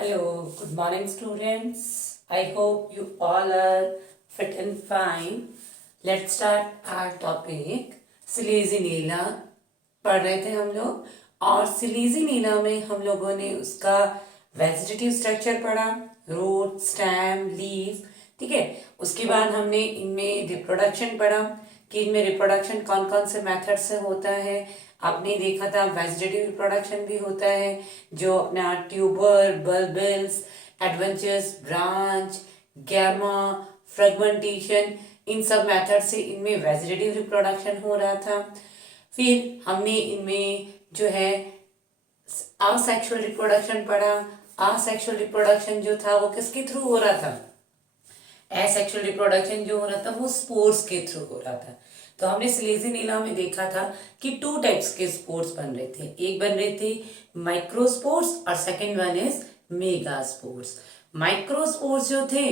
Hello, good morning students. I hope you all are fit and fine. Let's start our topic. सिलीजी नीला पढ़ रहे थे हम लोग और सिलीजी नीला में हम लोगों ने उसका वेजिटेटिव स्ट्रक्चर पढ़ा, रूट, स्टेम, लीफ, ठीक है। उसके बाद हमने इनमें रिप्रोडक्शन पढ़ा कि इनमें रिप्रोडक्शन कौन कौन से मेथड से होता है। आपने देखा था वेजिटेटिव रिप्रोडक्शन भी होता है जो अपना tuber, bulbils, adventures, branch, gemma, fragmentation, इन सब मेथड से इनमें वेजिटेटिव रिप्रोडक्शन हो रहा था। फिर हमने इनमें जो है असेक्सुअल रिप्रोडक्शन पढ़ा। असेक्सुअल रिप्रोडक्शन जो था वो किसके थ्रू हो रहा था? एसेक्सुअल रिप्रोडक्शन जो हो रहा था वो स्पोर्स के थ्रू हो रहा था। तो हमने सिलीजी नीला में देखा था कि 2 टाइप्स के स्पोर्स बन रहे थे। एक बन रहे थे माइक्रोस्पोर्स और second one is megaspores. Microspores जो थे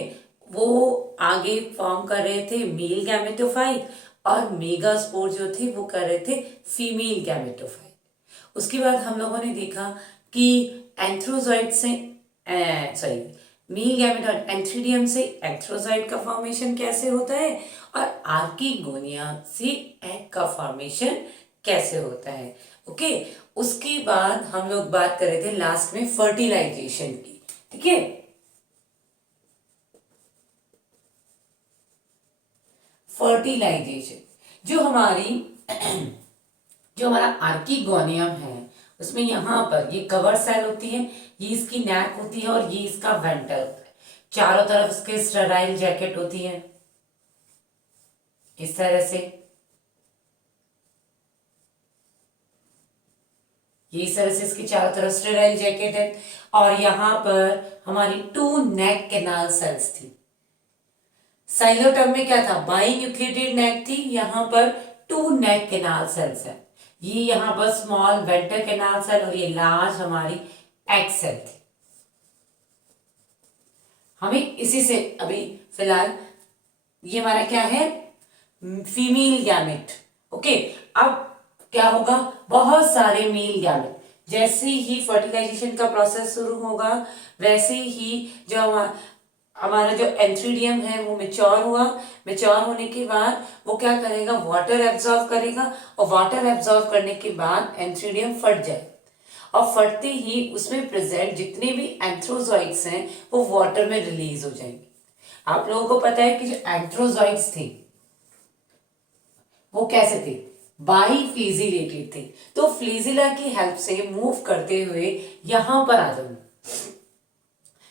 वो आगे फॉर्म कर रहे थे मेल गैमेटोफाइट और मेगास्पोर जो थे वो कर रहे थे फीमेल गैमेटोफाइट। उसके बाद हम लोगों ने देखा कि एंथ्रोजॉइड से मेल गैमेटोफाइट एंथ्रीडियम से एंथ्रोजॉइड का फॉर्मेशन कैसे होता है और आर्किगोनिया से एग का फॉर्मेशन कैसे होता है। ओके, उसके बाद हम लोग बात कर रहे थे लास्ट में फर्टिलाइजेशन की, ठीक है। फर्टिलाइजेशन जो हमारा आर्किगोनियम है उसमें यहाँ पर ये कवर सेल होती है, ये इसकी नेक होती है और ये इसका वेंटर होता है। चारों तरफ इसके स्टेराइल जैकेट होती है इस तरह से, ये इस तरह से इसकी चारों तरफ स्टेराइल जैकेट है। और यहाँ पर हमारी 2 नेक कैनाल सेल्स थी। साइलोटर्म में क्या था? बाई न्यूक्लिएटेड नेक थी, यहाँ पर 2 नेक कैनाल सेल्स है। ये यहाँ पर स्मॉल वेंटर कैनाल सेल और ये लार्ज हमारी एग सेल थी। हमें इसी से अभी फिलहाल ये हमारा क्या है? Female gamete. ओके, अब क्या होगा? बहुत सारे मेल गैमेट। जैसे ही फर्टिलाइजेशन का प्रोसेस शुरू होगा वैसे ही जो हमारा जो एंथ्रीडियम है वो मेच्योर हुआ। मेच्योर होने के बाद वो क्या करेगा? वाटर एब्जॉर्ब करेगा और वाटर एब्जॉर्ब करने के बाद एंथ्रीडियम फट जाए और फटते ही उसमें प्रेजेंट जितने भी एंथ्रोजॉइड्स हैं वो वाटर में रिलीज हो जाएंगे। आप लोगों को पता है कि जो एंथ्रोजॉइड्स थे वो कैसे थे? बाई फ्लेजिलेटेड थे। तो फ्लेजिला की हेल्प से मूव करते हुए यहां पर आ जाएंगे,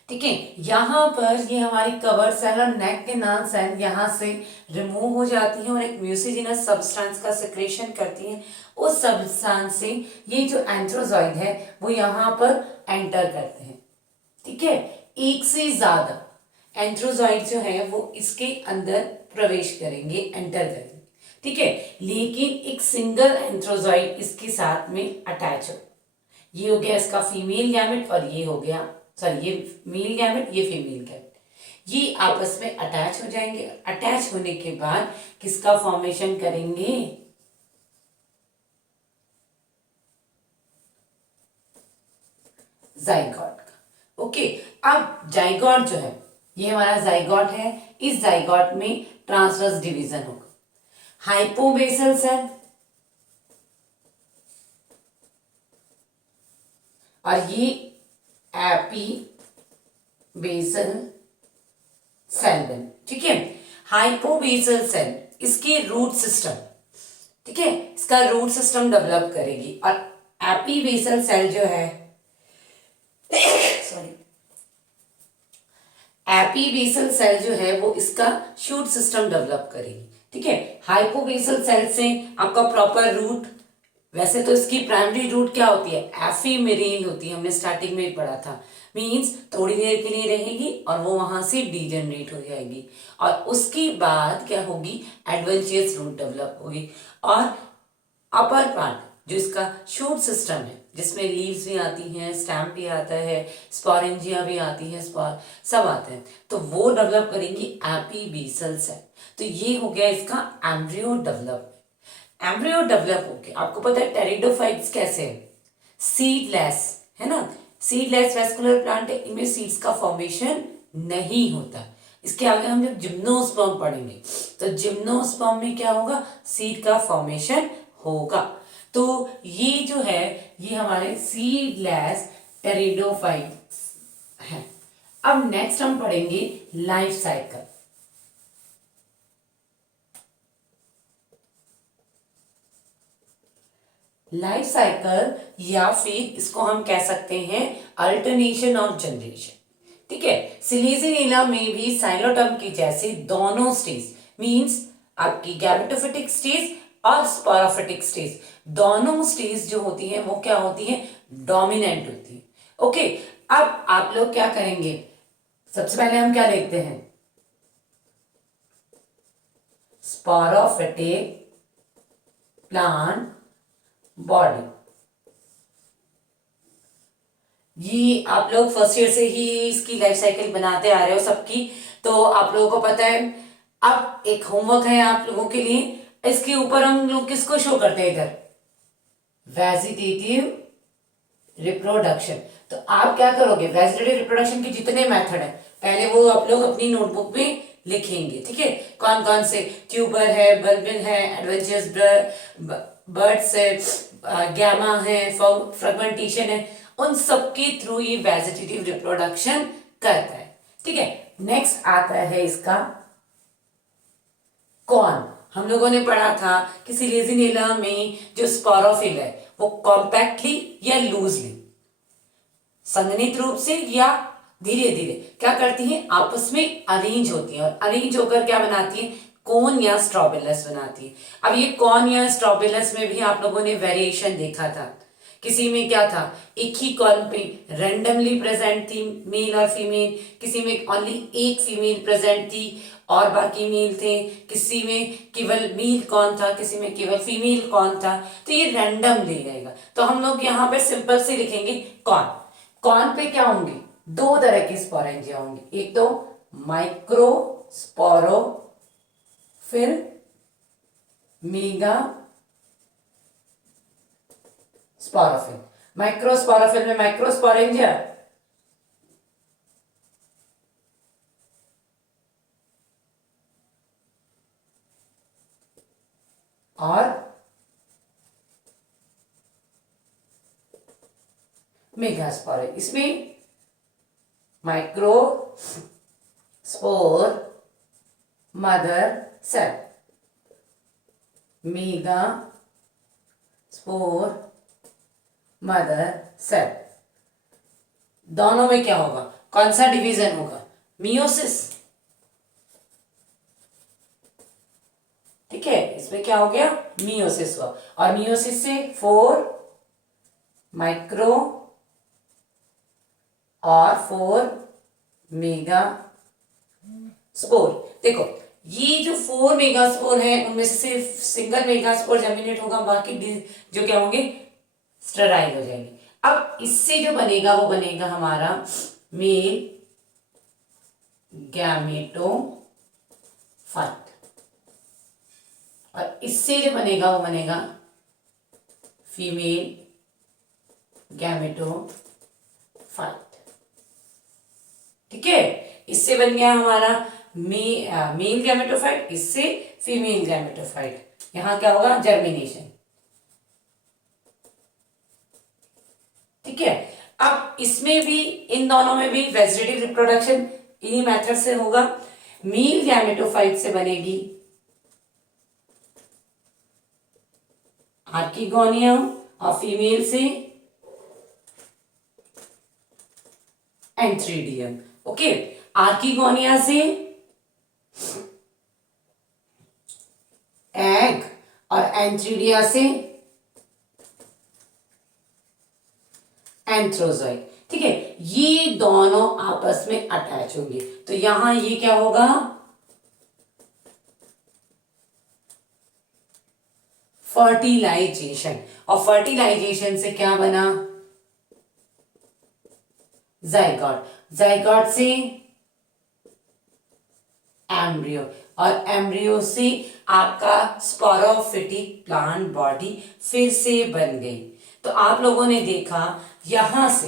ठीक है। यहाँ पर ये हमारी कवर सेल और नेक कैनाल सेल यहाँ से रिमूव हो जाती है और एक म्यूसिजिनस सब्सटेंस का सिक्रेशन करती है। उस सब्सटेंस से ये जो एंथ्रोजॉइड है वो यहाँ पर एंटर करते हैं, ठीक है। एक से ज्यादा एंथ्रोजॉइड जो है वो इसके अंदर प्रवेश करेंगे, एंटर करेंगे, ठीक है। लेकिन एक सिंगल एंथ्रोजॉइड इसके साथ में अटैच हो। ये हो गया इसका फीमेल गैमेट और ये हो गया ये मेल गैमेट, ये फीमेल गैमेट। ये आपस में अटैच हो जाएंगे। अटैच होने के बाद किसका फॉर्मेशन करेंगे? जाइगोट का। ओके, अब जाइगोट जो है ये हमारा जाइगोट है। इस जाइगोट में ट्रांसवर्स डिवीजन होगा। हाइपोबेसल सेल और ये एपी बेसल सेल बन, ठीक है। हाइपोबेसल सेल इसके रूट सिस्टम, ठीक है, इसका रूट सिस्टम डेवलप करेगी और एपीबेसल सेल जो है सॉरी एपीबेसल सेल जो है वो इसका शूट सिस्टम डेवलप करेगी, ठीक है। हाइपोबेसल सेल से आपका प्रॉपर रूट, वैसे तो इसकी प्राइमरी रूट क्या होती है? एफिमेरिन होती है, हमने स्टार्टिंग में ही पढ़ा था। मींस थोड़ी देर के लिए रहेगी और वो वहां से डीजनरेट हो जाएगी और उसके बाद क्या होगी? एडवेंचरस रूट डेवलप होगी और अपर पार्ट जो इसका शूट सिस्टम है जिसमें लीव्स भी आती हैं, स्टैम भी आता है, स्पोरेंजिया भी आती है, स्पोर सब आते हैं, तो वो डेवलप करेंगी एपीबेसल सेल। तो ये हो गया इसका एम्ब्रियो डेवलप। एम्ब्रियो डेवलप हो गया। आपको पता है टेरिडोफाइट्स कैसे है? सीडलेस है ना, सीडलेस वेस्कुलर प्लांट है, इनमें सीड्स का फॉर्मेशन नहीं होता। इसके आगे हम जब जिम्नोस्पर्म पढ़ेंगे तो जिम्नोस्पर्म में क्या होगा, सीड का फॉर्मेशन होगा। तो ये जो है ये हमारे सीडलेस टेरिडोफाइट्स हैं। अब नेक्स्ट हम पढ़ेंगे लाइफ साइकिल। लाइफ साइकिल या फिर इसको हम कह सकते हैं अल्टरनेशन ऑफ जनरेशन। ठीक है, सिलीजिनेला में भी साइलोटर्म की जैसे दोनों स्टेज मींस आपकी गैमेटोफिटिक स्टेज और स्पोरोफिटिक स्टेज, दोनों स्टेज जो होती है वो क्या होती है, डोमिनेंट होती है। ओके, अब आप लोग क्या करेंगे, सबसे पहले हम क्या देखते हैं, स्पोरोफिटिक प्लांट बॉडी। ये आप लोग फर्स्ट ईयर से ही इसकी लाइफ साइकिल बनाते आ रहे हो सबकी, तो आप लोगों को पता है। अब एक होमवर्क है आप लोगों के लिए, इसके ऊपर हम लोग किसको शो करते हैं, इधर वेजिटेटिव रिप्रोडक्शन। तो आप क्या करोगे, वेजिटेटिव रिप्रोडक्शन के जितने मेथड है पहले वो आप लोग अपनी नोटबुक में लिखेंगे। ठीक है, कौन कौन से, ट्यूबर है, बल्बिन है, एडवेंचरस बर्ड्स है, गैमा है, फ्रेगमेंटेशन है, उन सबके थ्रू ये वेजिटेटिव रिप्रोडक्शन करता है। ठीक है, नेक्स्ट आता है इसका कॉर्न। हम लोगों ने पढ़ा था कि सिलीजिनेला में जो स्पोरोफिल है वो कॉम्पैक्टली या लूजली, संघनित रूप से या धीरे धीरे क्या करती हैं, आपस में अरेंज होती है, और अरेंज होकर क्या बनाती है, कोन या स्ट्रॉबिलस बनाती है। अब ये कॉन या स्ट्रॉबिलस में भी आप लोगों ने वेरिएशन देखा था। किसी में क्या था, एक ही कॉन पे रैंडमली प्रेजेंट थी मेल और फीमेल, किसी में ओनली एक फीमेल प्रेजेंट थी और बाकी मेल थे, किसी में केवल मेल कौन था, किसी में केवल फीमेल कौन था। तो ये रैंडमली रहेगा। तो हम लोग यहाँ पे सिंपल से लिखेंगे कॉन। कॉन पे क्या होंगे, दो तरह के स्पोरेंजिया होंगे, एक तो माइक्रो स्पोरो, फिर मेगा स्पोरोफिल। माइक्रोस्पोरोफिल में माइक्रोस्पोरेंजिया, और मेगास्पोर, इसमें microspore mother cell, megaspore mother cell. दोनों में क्या होगा, कौन सा डिवीजन होगा, मियोसिस। ठीक है, इसमें क्या हो गया, मियोसिस हुआ, और मियोसिस से 4 माइक्रो और 4 मेगा स्पोर। देखो ये जो 4 मेगा स्पोर है उनमें से सिर्फ सिंगल मेगा स्पोर जर्मिनेट होगा, बाकी जो क्या होंगे, स्टेराइल हो जाएंगे। अब इससे जो बनेगा वो बनेगा हमारा मेल गैमेटोफाइट, और इससे जो बनेगा वो बनेगा फीमेल गैमेटोफाइट। ठीक है, इससे बन गया हमारा मेल गैमेटोफाइट, इससे फीमेल गैमेटोफाइट। यहां क्या होगा, जर्मिनेशन। ठीक है, अब इसमें भी, इन दोनों में भी वेजिटेटिव रिप्रोडक्शन इन्हीं मेथड से होगा। मेल गैमेटोफाइट से बनेगी आर्किगोनियम और फीमेल से एंथ्रीडियम। ओके, आर्किगोनिया से एग और एंथ्रीडिया से एंथ्रोजोइड। ठीक है, ये दोनों आपस में अटैच होंगे, तो यहां ये क्या होगा, फर्टिलाइजेशन, और फर्टिलाइजेशन से क्या बना, जाइगोट, जाइगोट से एम्ब्रियो, और एम्ब्रियो से आपका स्पोरोफिटिक प्लांट बॉडी फिर से बन गई। तो आप लोगों ने देखा यहां से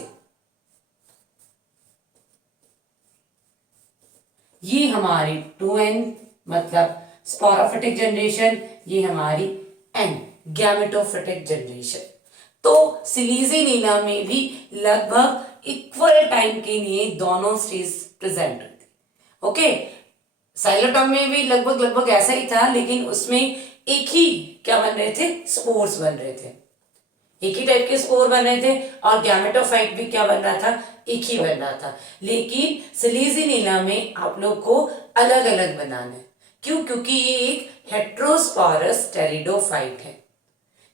ये हमारी 2n मतलब स्पोरोफिटिक जनरेशन, ये हमारी n गैमेटोफिटिक जनरेशन। तो सिलीजी नीला में भी लगभग इक्वल टाइम के लिए दोनों स्टेज प्रेजेंट होती। ओके, साइलोटॉम में भी लगभग लगभग ऐसा ही था, लेकिन उसमें एक ही क्या बन रहे थे, स्पोर्स बन रहे थे, एक ही टाइप के स्पोर बन रहे थे, और गैमेटोफाइट भी क्या बन रहा था, एक ही बन रहा था। लेकिन सिलीजिनीला में आप लोग को अलग अलग बनाना है। क्यों? क्योंकि ये एक हेट्रोस्पोरस टेरिडोफाइट है।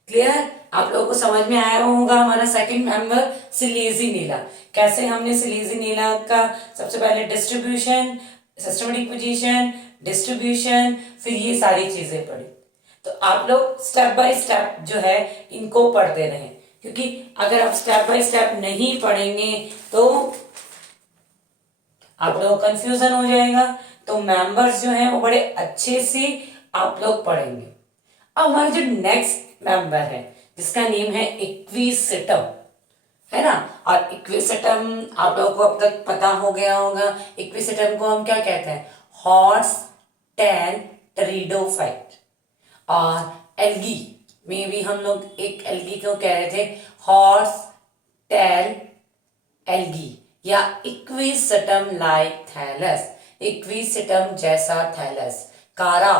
क्लियर? आप लोगों को समझ में आया होगा हमारा सेकंड मेंबर सिलीजिनीला। कैसे हमने सिलीजिनीला का सबसे पहले डिस्ट्रीब्यूशन, सिस्टमेटिक पोजीशन, डिस्ट्रीब्यूशन, फिर ये सारी चीजें पढ़ी। तो आप लोग स्टेप बाय स्टेप जो है इनको पढ़ते रहें, क्योंकि अगर आप स्टेप बाय स्टेप नहीं पढ़ेंगे तो आप लोग कंफ्यूजन हो जाएगा। तो मेंबर्स जो हैं वो बड़े अच्छे से आप लोग पढ़ेंगे। अब हमारा जो नेक्स्ट मेंबर है जिसका नेम है इक्विसिटम, है ना। और इक्विसिटम आप लोगों को अब तक पता हो गया होगा। इक्विसिटम को हम क्या कहते हैं, हॉर्स टेल टेरिडोफाइट। और एल्गी में भी हम लोग एक एल्गी को कह रहे थे हॉर्स टेल एल्गी या इक्विसिटम लाइक थैलस, इक्विसिटम जैसा थैलस। कारा,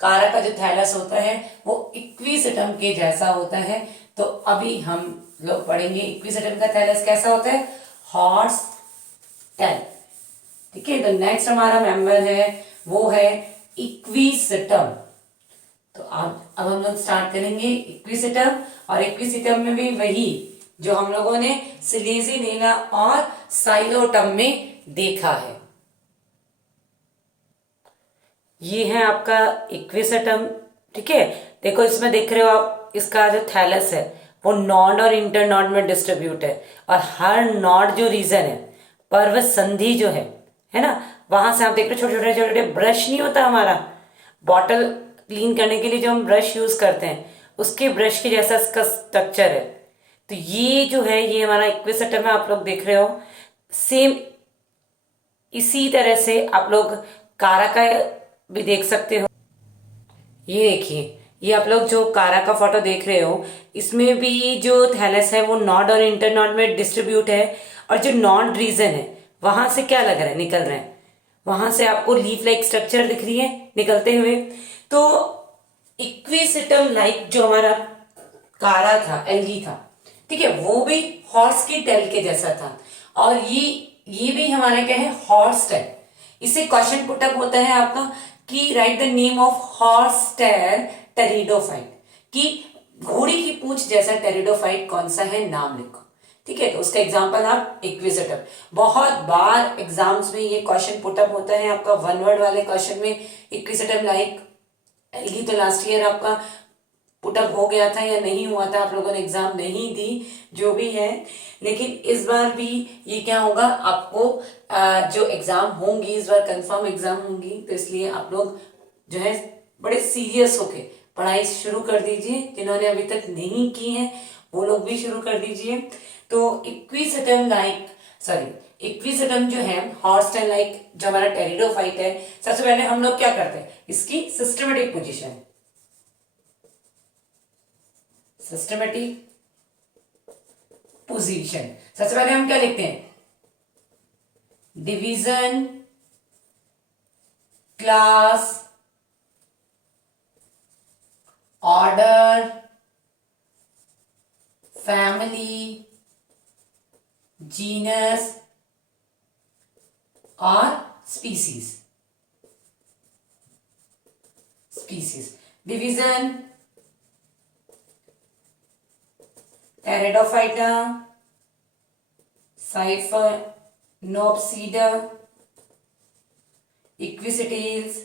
कारा का जो थैलस होता है वो इक्विसिटम के जैसा होता है। तो अभी हम लोग पढ़ेंगे इक्विसिटम का थैलस कैसा होता है, हॉर्स टेल। ठीक है, तो नेक्स्ट हमारा मेंबर है वो है इक्विसिटम। तो अब हम लोग स्टार्ट करेंगे इक्विसिटम। और इक्विसिटम में भी वही जो हम लोगों ने सिलीजिनीला और साइलोटम में देखा है। ये है आपका इक्विसिटम। ठीक है, देखो इसमें देख रहे हो आप, इसका जो थैलस है वो नॉड और इंटर नॉड में डिस्ट्रीब्यूट है। और हर नॉड जो रीजन है, पर्वत संधि जो है ना, वहां से आप देख रहे हो छोटे छोटे छोटे छोटे ब्रश नहीं होता हमारा, बॉटल क्लीन करने के लिए जो हम ब्रश यूज करते हैं, उसके ब्रश के जैसा इसका स्ट्रक्चर है। तो ये जो है ये हमारा इक्विसिटम है, आप लोग देख रहे हो। सेम इसी तरह से आप लोग कारा का भी देख सकते हो। ये देखिए, ये आप लोग जो कारा का फोटो देख रहे हो, इसमें भी जो थैलस है वो नॉड और इंटर नॉड में डिस्ट्रीब्यूट है। और जो नॉड रीजन है वहां से क्या लग रहा है, निकल रहे हैं, वहां से आपको लीफ लाइक स्ट्रक्चर दिख रही है निकलते हुए। तो इक्विसिटम लाइक जो हमारा कारा था, एल्गी था, ठीक है, वो भी हॉर्स की टेल के जैसा था। और ये भी हमारा क्या है, हॉर्स टेल। इससे क्वेश्चन पुटअप होता है आपका कि write the name of horse tail pteridophyte, कि घोड़ी की पूंछ जैसा टेरिडोफाइट कौन सा है, नाम लिखो। ठीक है, तो उसका एग्जांपल आप इक्विसिटम। बहुत बार एग्जाम्स में ये क्वेश्चन पुटअप होता है आपका वन वर्ड वाले क्वेश्चन में, इक्विसिटम लाइक एल्गी। तो लास्ट ईयर आपका पुटअप हो गया था या नहीं हुआ था, आप लोगों ने एग्जाम नहीं दी, जो भी है। लेकिन इस बार भी ये क्या होगा, आपको जो एग्जाम होंगी इस बार कंफर्म एग्जाम होंगी, तो इसलिए आप लोग जो है बड़े सीरियस होके पढ़ाई शुरू कर दीजिए। जिन्होंने अभी तक नहीं की है वो लोग भी शुरू कर दीजिए। तो इक्विसिटम लाइक, सॉरी, इक्विसिटम जो है हॉर्स टेल लाइक जो हमारा टेरिडोफाइट है, सबसे पहले हम लोग क्या करते हैं, इसकी सिस्टमेटिक पोजीशन, सिस्टमेटिक पोजीशन सबसे पहले हम क्या लिखते हैं, division, class, order, family, genus और species. Species, division Pteridophyta, Sphenopsida, Equisetales,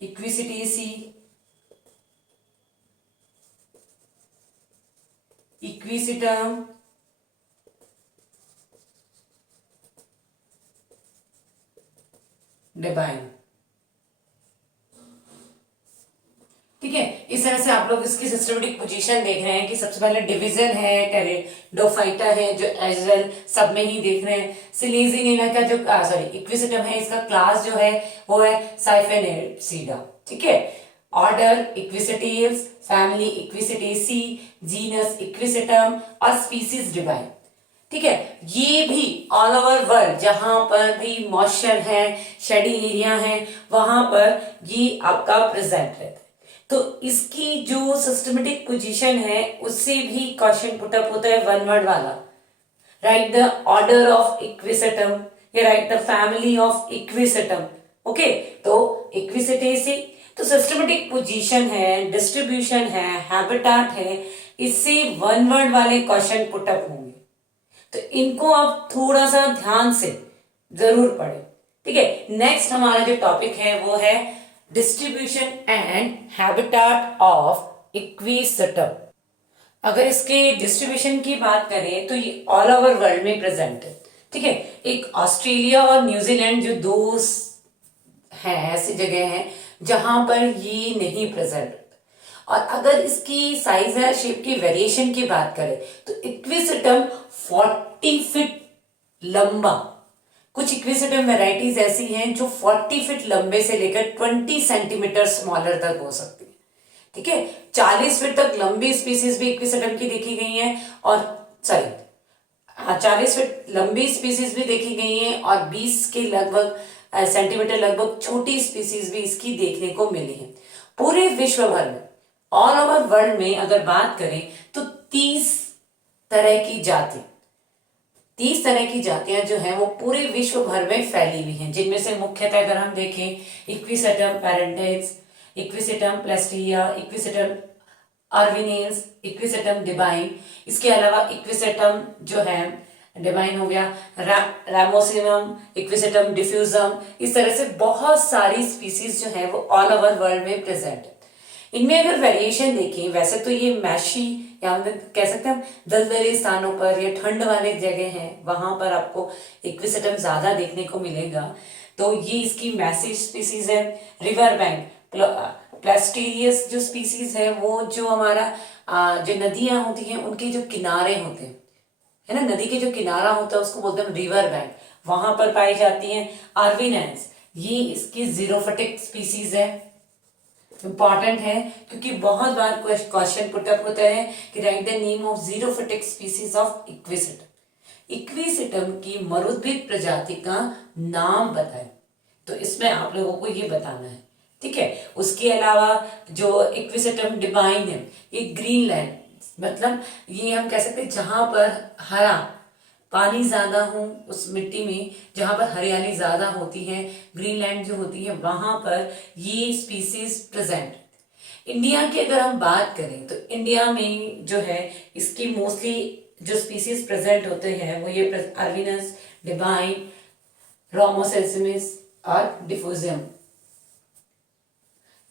Equisetaceae, Equisetum, डिवाइन। ठीक ठीक है। इस तरह से आप लोग इसकी सिस्टमेटिक पोजीशन देख रहे हैं कि सबसे पहले डिवीजन है, टेरिडोफाइटा है जो एज वेल सब में ही देख रहे हैं। सिलीजिनेला का जो इक्विसिटम है, इसका क्लास जो है वो है साइफेनेसिडा, ठीक है। ऑर्डर इक्विसिटीज, फैमिली इक्विसिटेसी, जीनस इक्विसिटम और स्पीसीज डिवाइन, ठीक है। ये भी ऑल ओवर वर्ल्ड जहां पर भी मॉइस्चर है, शेडी एरिया है, वहां पर ये आपका प्रेजेंट रहता है। तो इसकी जो सिस्टमेटिक पोजीशन है उससे भी क्वेश्चन पुटअप होता है वन वर्ड वाला। Write the order of Equisetum या write the family of Equisetum. Okay, तो इक्विसिटेसी तो सिस्टमेटिक पोजीशन है, डिस्ट्रीब्यूशन है, हैबिटेट है, इससे वन वर्ड वाले क्वेश्चन पुटअप होंगे। तो इनको आप थोड़ा सा ध्यान से जरूर पढ़ें, ठीक है। नेक्स्ट हमारा जो टॉपिक है वो है distribution and habitat of equisetum. अगर इसके डिस्ट्रीब्यूशन की बात करें तो ये ऑल ओवर वर्ल्ड में प्रेजेंट है, ठीक है। एक ऑस्ट्रेलिया और न्यूजीलैंड जो दो हैं ऐसी जगह हैं जहां पर ये नहीं प्रेजेंट। और अगर इसकी साइज या शेप की वेरिएशन की बात करें तो इक्विसिटम 40 फीट लंबा, कुछ इक्विसिटम वैरायटीज ऐसी हैं जो 40 फीट लंबे से लेकर 20 सेंटीमीटर स्मॉलर तक हो सकती है, ठीक है। 40 फीट तक लंबी स्पीसीज भी इक्विसिटम की देखी गई है और 40 फीट लंबी स्पीसीज भी देखी गई है और 20 के लगभग सेंटीमीटर लगभग छोटी स्पीसीज भी इसकी देखने को मिली है। पूरे विश्व भर में ऑल ओवर वर्ल्ड में अगर बात करें तो 30 तरह की जातियां जो हैं वो पूरे विश्व भर में फैली हुई हैं, जिनमें से मुख्यतः अगर हम देखें Equisetum pratense, Equisetum palustre, Equisetum arvense, Equisetum डिवाइन, इसके अलावा इक्विसिटम जो है डिवाइन हो गया, रामोसिमम, इक्विसिटम डिफ्यूजम, इस तरह से बहुत सारी स्पीसीज जो है वो ऑल ओवर वर्ल्ड में प्रेजेंट है। इनमें अगर वेरिएशन देखें, वैसे तो ये मैशी या कह सकते हैं हम दलदली स्थानों पर या ठंड वाले जगह हैं वहां पर आपको इक्विसिटम ज्यादा देखने को मिलेगा, तो ये इसकी मैसी स्पीसीज है। रिवर बैंक प्लास्टीरियस जो स्पीसीज है वो जो हमारा जो नदियां होती हैं उनके जो किनारे होते हैं, है ना, नदी के जो किनारा होता है उसको बोलते हैं रिवर बैंक, वहां पर पाई जाती हैं। आर्विनेंस ये इसकी जीरोफिटिक स्पीसीज है, इंपॉर्टेंट है क्योंकि बहुत बार क्वेश्चन पुटअप होता है कि write the name of xerophytic species of equisetum. Equisetum की मरुद्भिद प्रजाति का नाम बताएं, तो इसमें आप लोगों को ये बताना है, ठीक है। उसके अलावा जो इक्विसिटम डिवाइन है ये ग्रीनलैंड, मतलब ये हम कह सकते हैं जहां पर हरा पानी ज्यादा हो, उस मिट्टी में जहां पर हरियाली ज्यादा होती है, ग्रीनलैंड जो होती है वहां पर ये स्पीसीज प्रेजेंट। इंडिया की अगर हम बात करें तो इंडिया में जो है इसकी मोस्टली जो स्पीसीज प्रेजेंट होते हैं वो ये अर्विनस, डिवाइन, रोमोसेसिमिस और डिफ्यूजियम,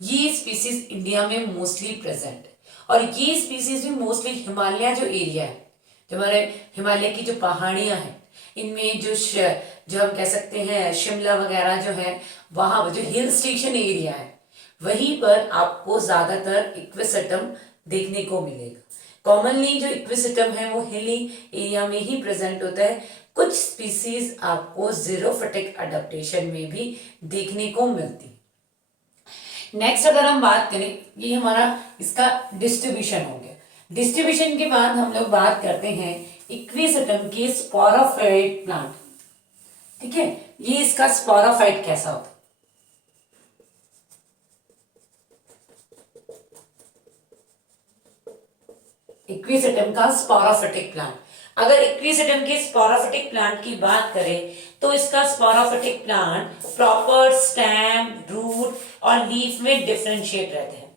ये स्पीसीज इंडिया में मोस्टली प्रेजेंट है। और ये स्पीसीज भी मोस्टली हिमालय जो एरिया है, जो हमारे हिमालय की जो पहाड़ियां हैं, इनमें जो हम कह सकते हैं शिमला वगैरह जो है वहां जो हिल स्टेशन एरिया है वहीं पर आपको ज्यादातर इक्विसिटम देखने को मिलेगा। कॉमनली जो इक्विसिटम है वो हिली एरिया में ही प्रेजेंट होता है। कुछ स्पीसीज आपको जीरोफिटिक अडेप्टेशन में भी देखने को मिलती है। नेक्स्ट अगर हम बात करें, ये हमारा इसका डिस्ट्रीब्यूशन हो गया। डिस्ट्रीब्यूशन के बाद हम लोग बात करते हैं इक्विसिटम के स्पोरोफाइट प्लांट, ठीक है। ये इसका स्पोरोफाइट कैसा होता है, इक्विसिटम का स्पोरोफिटिक प्लांट। अगर इक्विसिटम के स्पोरोफिटिक प्लांट की बात करें तो इसका sporophytic plant proper stem, root और लीफ में डिफरेंशिएट रहते हैं,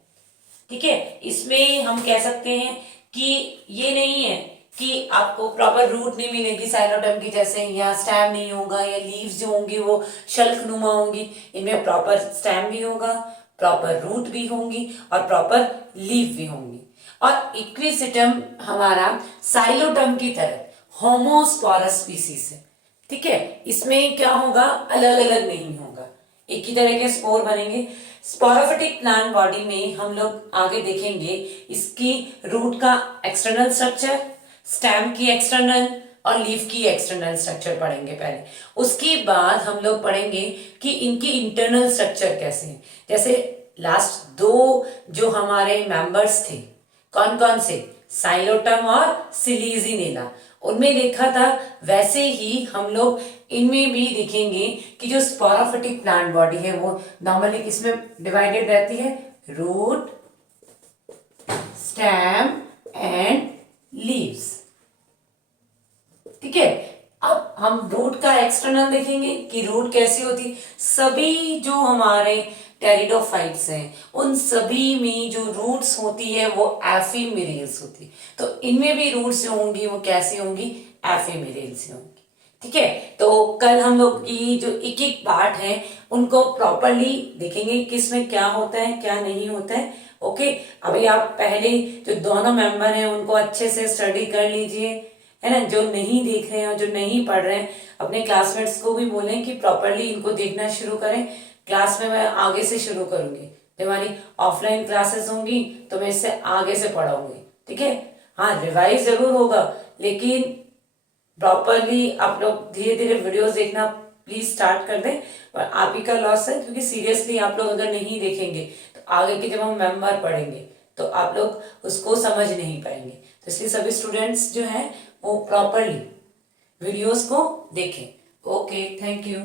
ठीक है। इसमें हम कह सकते हैं कि ये नहीं है कि आपको प्रॉपर रूट नहीं मिलेगी साइलोडर्म की जैसे, या स्टेम नहीं होगा, या लीव्स जो होंगी वो शल्कनुमा होंगी। इनमें प्रॉपर स्टेम भी होगा, प्रॉपर रूट भी होंगी और प्रॉपर लीफ भी होंगी। और इक्विसिटम हमारा साइलोडर्म की तरह होमोस्पोरस स्पीसीज है, ठीक है। इसमें क्या होगा, अलग अलग नहीं होगा, एक ही तरह के स्पोर बनेंगे। स्पोरोफिटिक प्लांट बॉडी में हम लोग आगे देखेंगे इसकी रूट का एक्सटर्नल स्ट्रक्चर, स्टेम की एक्सटर्नल और लीफ की एक्सटर्नल स्ट्रक्चर पढ़ेंगे पहले। उसके बाद हम लोग पढ़ेंगे कि इनकी इंटरनल स्ट्रक्चर कैसे है। जैसे लास्ट दो जो हमारे मेंबर्स थे, कौन कौन से, साइलोटम और सिलीजिनेला, उनमें देखा था, वैसे ही हम लोग इनमें भी देखेंगे कि जो स्पोरोफिटिक प्लांट बॉडी है वो नॉर्मली किसमें डिवाइडेड रहती है, रूट, स्टेम एंड लीव्स। ठीक है, अब हम रूट का एक्सटर्नल देखेंगे कि रूट कैसी होती। सभी जो हमारे टेरिडोफाइट्स हैं उन सभी में जो रूट्स होती है वो एफिमेरल्स होती है, तो इनमें भी रूट्स जो होंगी वो कैसी होंगी, एफिमेरल्स होंगी। ठीक है, तो कल हम लोग की जो एक एक पार्ट है उनको प्रॉपरली देखेंगे किसमें क्या होता है क्या नहीं होता है। ओके, अभी आप पहले जो दोनों मेंबर हैं उनको अच्छे से स्टडी कर लीजिए, है ना। जो नहीं देख रहे हैं और जो नहीं पढ़ रहे हैं अपने क्लासमेट्स को भी बोलें कि प्रॉपरली इनको देखना शुरू करें। क्लास में मैं आगे से शुरू करूंगी, जब हमारी ऑफलाइन क्लासेस होंगी तो मैं इससे आगे से पढ़ाऊंगी। ठीक है, हाँ रिवाइज जरूर होगा, लेकिन प्रॉपरली आप लोग धीरे धीरे वीडियोस देखना प्लीज स्टार्ट कर दें। और आप ही का लॉस है, क्योंकि सीरियसली आप लोग अगर नहीं देखेंगे तो आगे के जब हम मेंबर पढ़ेंगे तो आप लोग उसको समझ नहीं पाएंगे। तो इसलिए सभी स्टूडेंट्स जो हैं वो प्रॉपरली वीडियोस को देखें। Okay, thank you.